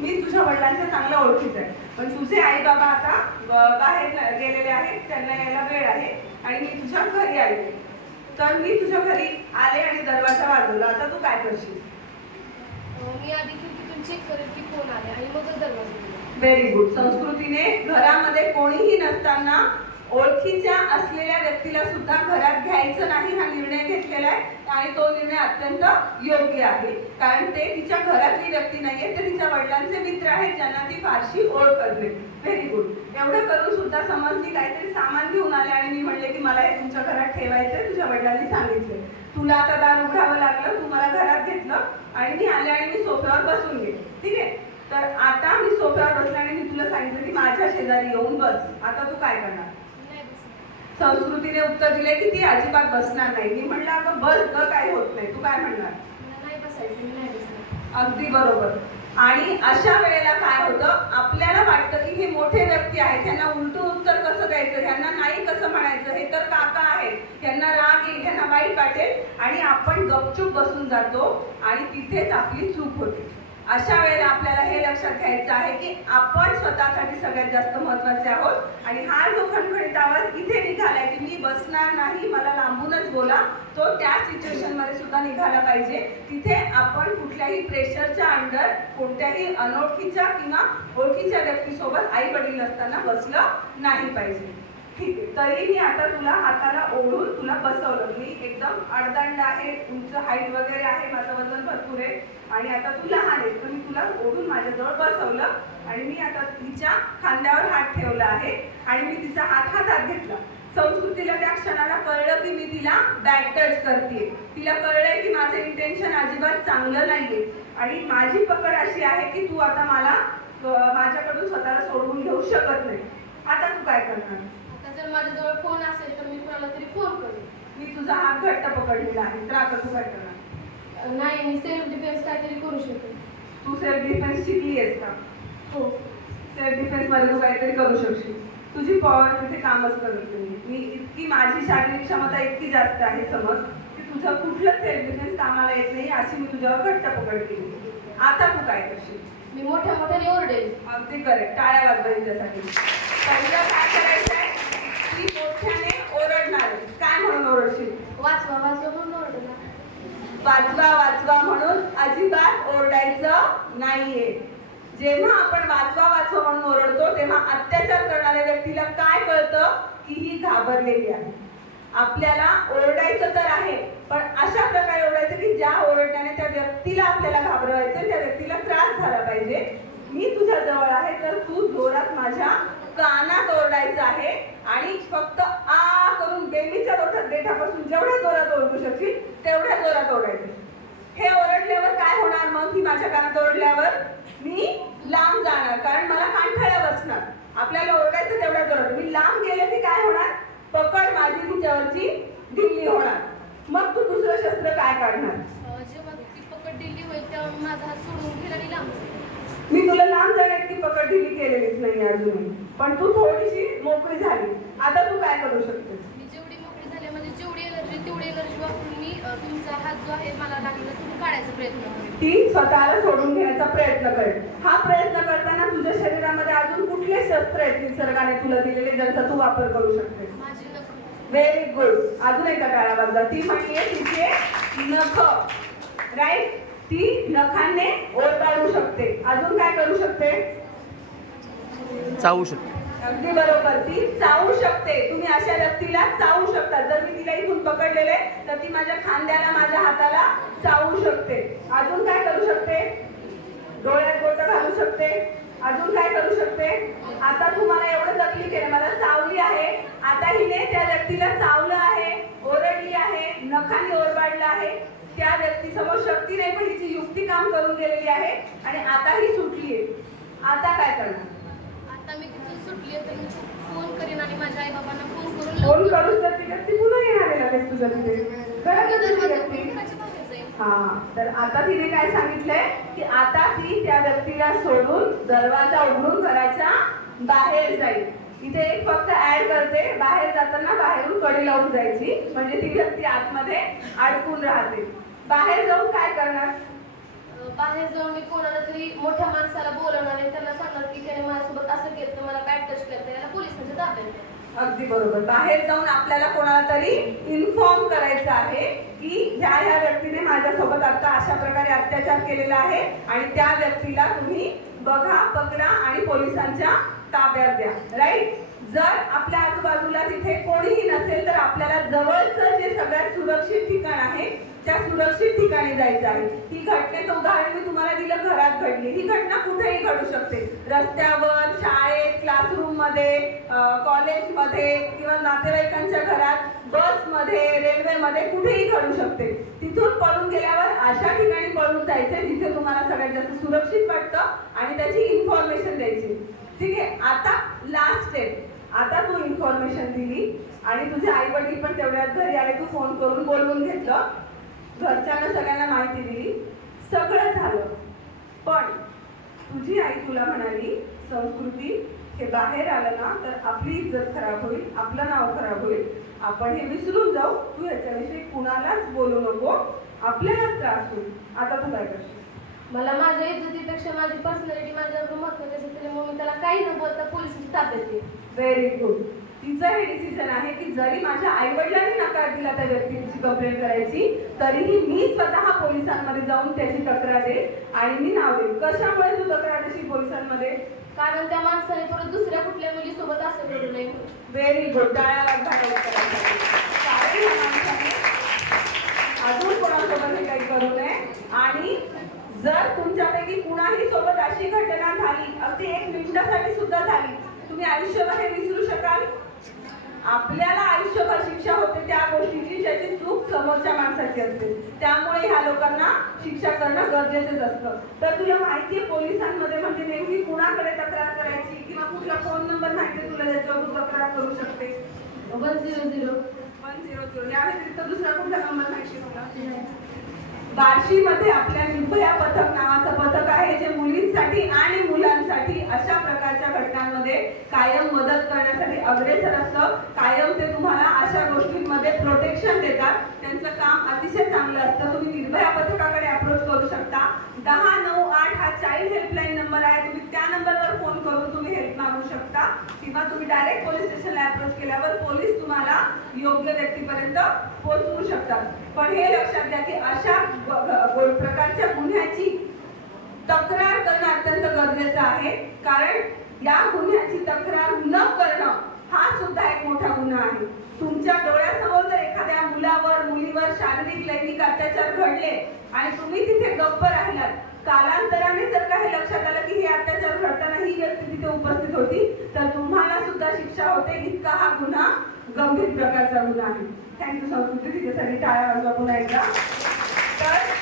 मी तुझ्या वडिलांच्या चांगल्या ओळखीचं आहे. पण तुझे आई बाबा आता बाहेर गेलेले आहेत त्यांना यायला वेळ आहे आणि मी तुझ्या घरी आले. तर मी तुझ्या घरी आले आणि दरवाजा वाजवला आता तू काय करशील? मी आधी खिडकीतून चेक करेल की कोण आले आणि मगच दरवाजा. व्हेरी गुड संस्कृतीने घरामध्ये कोणीही नसताना ओळखीच्या असलेल्या व्यक्तीला सुद्धा घरात घ्यायचं नाही हा निर्णय घेतलेला आहे आणि तो निर्णय अत्यंत योग्य आहे. कारण ते तिच्या घरातली व्यक्ती नाहीये ते तिच्या वडिलांचे मित्र आहेत ज्यांना ती फारशी ओळख करते व्हेरी गुड एवढं करून सुद्धा समज ती काहीतरी सामान घेऊन आले आणि मी म्हणले की मला हे तुमच्या घरात ठेवायचंय तुझ्या वडिलांनी सांगितले तुला आता दार उघडावं लागलं तू मला घरात घेतलं आणि मी आले आणि मी सोफ्यावर बसून घे ठीक आहे? तर आता मी सोफ्यावर बसल्याने मी तुला सांगितलं की माझ्या शेजारी येऊन बस. आता तू काय करणार? संस्कृतीने उत्तर दिले की ती अजिबात बसणार नाही. मी म्हणलं अगं बस ग काय होत नाही. तू काय म्हणणार? अगदी बरोबर. आणि अशा वेळेला काय होतं आपल्याला वाटतं की हे मोठे व्यक्ती आहेत त्यांना उलटून उत्तर कसं द्यायचं ह्यांना नाही कसं म्हणायचं हे तर काका आहेत. ह्यांना राग येईल ह्यांना वाईट वाटेल. आणि आपण गपचूप बसून जातो आणि तिथेच आपली चूक होते. अशा वेळेला आपल्याला हे लक्षात घ्यायचं आहे की आपण स्वतःसाठी सगळ्यात जास्त महत्त्वाचे आहोत. आणि हा जो खणखणीत आवाज इथे निघालाय की मी बसणार नाही मला लांबूनच बोला तो त्या सिच्युएशनमध्ये सुद्धा निघाला पाहिजे. तिथे आपण कुठल्याही प्रेशरच्या अंडर कोणत्याही अनोळखीच्या किंवा ओळखीच्या व्यक्तीसोबत आई वडील असताना बसलं नाही पाहिजे. ठीक आहे. तरी मी आता तुला हाताला ओढून तुला बसवलं. मी एकदम अडदंड आहे उंच हाईट वगैरे आहे माझं वजन भरपूर आहे. आणि आता तू लहान आहेस मी तुला ओढून माझ्याजवळ बसवलं. आणि मी आता तिच्या खांद्यावर हात ठेवला आहे. आणि मी तिचा हात हातात घेतला. संस्कृतीला त्या क्षणाला कळलं की मी तिला बॅक टच करते तिला कळलंय की माझं इंटेन्शन अजिबात चांगलं नाहीये. आणि माझी पकड अशी आहे की तू आता मला माझ्याकडून स्वतःला सोडवून घेऊ शकत नाही. आता तू काय करणार? आता जर माझ्याजवळ फोन असेल तर मी कोणाला तरी फोन करेन. मी तुझा हात घट्ट पकडलेला आहे. तर आता तू काय करणार? नाही मी सेल्फ डिफेन्स काहीतरी करू शकेन तू सेल्फ डिफेन्स शिकली आहेस का? हो. सेल्फ डिफेन्समध्ये तू काहीतरी करू शकशील. तुझी पॉवर तिथे कामच करत नाही मी इतकी माझी शारीरिक क्षमता इतकी जास्त आहे समज की तुझं कुठलं सेल्फ डिफेन्स कामाला येत नाही अशी मी तुझ्यावर घट्ट पकड केली. आता तू काय करशील? मी मोठ्या मोठ्याने ओरडेल अगदी करेक्ट टाळ्या वाजवा हिच्यासाठी. पहिलं काय करायचं आहे ती मोठ्याने ओरडणार. काय म्हणून ओरडशील? वाचवा वाचवा म्हणून ओरडेल वाचवा वाचवा म्हणून अजिबात ओरडायचं नाहीये. जेव्हा आपण वाचवा वाचवा म्हणून ओरडतो तेव्हा अत्याचार करणाऱ्या व्यक्तीला काय कळतं? की ही घाबरलेली आहे. आपल्याला ओरडायचं तर आहे पण अशा प्रकारे ओरडायचं की ज्या ओरडण्याने त्या व्यक्तीला आपल्याला घाबरवायचं त्या व्यक्तीला त्रास झाला पाहिजे. मी तुझ्या जवळ आहे तर तू जोरात माझ्या कानात ओरडायचं आहे आणि फक्त आ करून बेबीच्या रोठात देठापासून जेवढ्या जोरात ओरडू शकशील तेवढ्या जोरात ओरडायचं. हे ओरडल्यावर काय होणार मग? ही माझ्या कानात ओरडल्यावर मी लांब जाणार कारण मला कानठळ्या बसणार. आपल्याला ओरडायचं तेवढ्या जोरात. मी लांब गेले की काय होणार पकड माझी तिच्यावरची ढिल्ली होणार मग तू दुसरं शस्त्र काय काढणार? जेव्हा ती पकड दिली होईल तेव्हा मी माझा हात सोडून. मी तुला लांब जाण्याची पकड ढिली केलेलीच नाही अजूनही. पण तू थोडीशी मोकळी झाली. आता तू काय करू शकतेस? मी जेवढी मोकळी झाली म्हणजे जेवढी एनर्जी तेवढी एनर्जी वापरून मी अं, तुमचा हात जो आहे मला तुम्ही काढायचा प्रयत्न ती स्वतःला सोडून घेण्याचा प्रयत्न करेल हा प्रयत्न करताना तुझ्या शरीरामध्ये अजून कुठले शस्त्र आहेत निसर्गाने तुला दिलेले ज्यांचा तू वापर करू शकते व्हेरी गुड अजून एका काळा बाजूला ती म्हणते तिचे नख. राईट ती नखाने ओरबाळू शकते. अजून काय करू शकते? चावू शकतो. अगदी बरोबर. ती चावू शकते. तुम्ही अशा व्यक्तीला चावू शकता. जर मी तिला इथून पकडलेले तर ती माझ्या खांद्याला माझ्या हाताला चावू शकते. अजून काय करू शकते? डोळ्यात बोट घालू शकते. अजून काय करू शकते? आता तुम्हाला एवढं तकलीफ आहे मला चावली आहे. आता हिने त्या व्यक्तीला चावलं आहे ओरडली आहे नखाने ओरबाडलं आहे. त्या व्यक्तीसमोर शक्ती नाही पण हिची युक्ती काम करून गेलेली आहे आणि आता ही सुटली आहे आता काय करणार? आता मी तिथून सुटली तर मी फोन करेन आणि माझ्या आई बाबांना फोन करून फोन करूच तर ती व्यक्ती पुन्हा येणार आहे लगेच तुझ्या तिथे व्यक्ती. हा. तर आता तिने काय सांगितलंय? की आता ती त्या व्यक्तीला सोडून दरवाजा उघडून घराच्या बाहेर जाईल. इथे एक फक्त ऍड करते बाहेर जाताना बाहेरून कडी लावून जायची. म्हणजे ती व्यक्ती आतमध्ये अडकून राहते. बाहेर जाऊन काय करणार? बाहेर जाऊन मी कोणाला तरी मोठ्या माणसाला बोलवणार आणि त्यांना सांगणार की त्याने माझ्यासोबत असं केलं तर मला बॅट टच करते याला पोलिसांच्या ताब्यात. अगदी बरोबर. बाहेर जाऊन आपल्याला कोणाला तरी इन्फॉर्म करायचं आहे की ह्या ह्या व्यक्तीने माझ्यासोबत आता अशा प्रकारे अत्याचार केलेला आहे आणि त्या व्यक्तीला तुम्ही बघा पकडा आणि पोलिसांच्या ताब्यात द्या. राईट जर आपल्या आजूबाजूला तिथे कोणीही नसेल तर आपल्याला जवळचं जे सगळ्यात सुरक्षित ठिकाण आहे त्या सुरक्षित ठिकाणी जायचं आहे. ही घटनेचं उदाहरण मी तुम्हाला दिलं घरात घडली. ही घटना कुठेही घडू शकते. रस्त्यावर शाळेत क्लासरूममध्ये कॉलेजमध्ये किंवा नातेवाईकांच्या घरात बसमध्ये रेल्वेमध्ये कुठेही घडू शकते. तिथून पळून गेल्यावर अशा ठिकाणी पळून जायचे जिथे तुम्हाला सगळ्यात जास्त सुरक्षित वाटतं आणि त्याची इन्फॉर्मेशन द्यायची. ठीक आहे आता लास्ट स्टेप आता तू इन्फॉर्मेशन दिली आणि तुझे आई वडील पण तेवढ्यात घरी आले तू फोन करून बोलवून घेतलं. घरच्यांना सगळ्यांना माहिती दिली. सगळं झालं. पण तुझी आई तुला म्हणाली संस्कृती हे बाहेर आलं ना तर आपली इज्जत खराब होईल आपलं नाव खराब होईल. आपण हे विसरून जाऊ. तू ह्याच्याविषयी कुणालाच बोलू नको. आपल्यालाच त्रास होईल. आता तू काय करशील मला माझ्या इज्जतीपेक्षा माझी पर्सनॅलिटी माझ्यावर महत्वाची असते त्यामुळे मी त्याला काही न बोलता पोलिसांची ताब्यात देते. व्हेरी गुड तिचं हे डिसिजन आहे की जरी माझ्या आई वडिलांनी नकार दिला त्या व्यक्तीची कंप्लेंट करायची तरीही मी स्वतः पोलिसांमध्ये जाऊन त्याची तक्रार देईल आणि मी नाव देईल. कशामुळे तू तक्रार देशील पोलिसांमध्ये? कारण त्या माणसाने परत दुसऱ्या कुठल्या मुलीसोबत असं करू नये. व्हेरी गुड टाळ्या अजून कोणासोबत हे काही करू नये. आणि जर तुमच्यापैकी कुणाही सोबत अशी घटना झाली अगदी एक मिनिटासाठी सुद्धा झाली तुम्ही आयुष्यभर हे विसरू शकाल. आपल्याला आयुष्यभर शिक्षा होते त्या गोष्टीची ज्याची चूक समोरच्या माणसाची असते. त्यामुळे ह्या लोकांना शिक्षा करणं गरजेचंच असतं. तर तुला माहितीये पोलिसांमध्ये म्हणजे नेमकी कुणाकडे तक्रार करायची किंवा कुठला फोन नंबर माहिती तुला ज्याच्यावर तू तक्रार करू शकते? One zero zero. One zero zero. या व्यतिरिक्त दुसरा कुठला नंबर माहिती तुला? बार्शीमध्ये आपल्या निर्भया पथक आहे जे मुलींसाठी आणि मुलांसाठी अशा प्रकारच्या घटनांमध्ये कायम मदत करण्यासाठी अग्रेसर असतं. कायम ते तुम्हाला अशा गोष्टींमध्ये प्रोटेक्शन देतात. त्यांचं काम अतिशय चांगलं असतं. तुम्ही निर्भया पथकाकडे अप्रोच करू शकता. दहा नऊ आठ हा चाइल्ड हेल्पलाईन नंबर आहे. तुम्ही त्या नंबरवर फोन करून तुम्ही हेल्प मागू शकता. किंवा तुम्ही डायरेक्ट पोलीस स्टेशनला अप्रोच केल्यावर पोलीस तुम्हाला योग्य व्यक्तीपर्यंत पोहोचवू शकतात. पण हे लक्षात घ्या की अशा प्रकारच्या गुन्ह्याची तक्रार करणं अत्यंत गरजेचं आहे. कारण या गुन्ह्याची तक्रार न करणं हा सुद्धा एक मोठा गुन्हा आहे. तुमच्या डोळ्यासमोर जर एखाद्या मुलावर मुलीवर शारीरिक लैंगिक अत्याचार घडले आणि तुम्ही तिथे गप्प राहिलात कालांतराने जर काही लक्षात आलं की हे अत्याचार घडताना ही व्यक्ती तिथे उपस्थित होती तर तुम्हाला सुद्धा शिक्षा होते. इतका हा गुन्हा गंभीर प्रकारचा गुन्हा आहे. थँक्यू संस्कृती तिच्यासाठी टाळ्या वाजवा पुन्हा एकदा. तर